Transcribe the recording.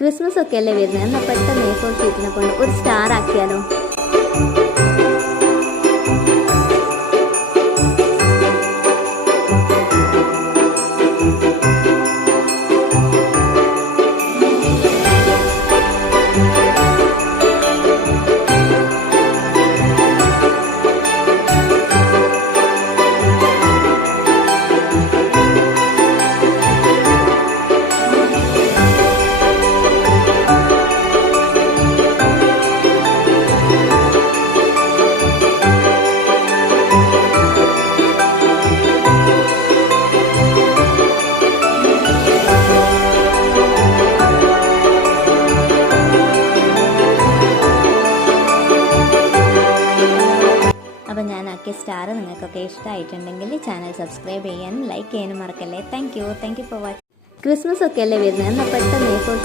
Christmas ഒക്കെ അല്ലേ വരുന്നത്, എന്നാൽ പെട്ടെന്ന് A4 ഷീറ്റിനെ കൊണ്ട് ഒരു സ്റ്റാർ ആക്കിയാലോ? അപ്പോൾ ഞാൻ ആക്കിയ സ്റ്റാർ നിങ്ങൾക്കൊക്കെ ഇഷ്ടമായിട്ടുണ്ടെങ്കിൽ ചാനൽ സബ്സ്ക്രൈബ് ചെയ്യാനും ലൈക്ക് ചെയ്യാനും മറക്കല്ലേ. Thank you for watching. Christmas ഒക്കെ അല്ലേ വരുന്നത്, എന്നാൽ പെട്ടെന്ന് A4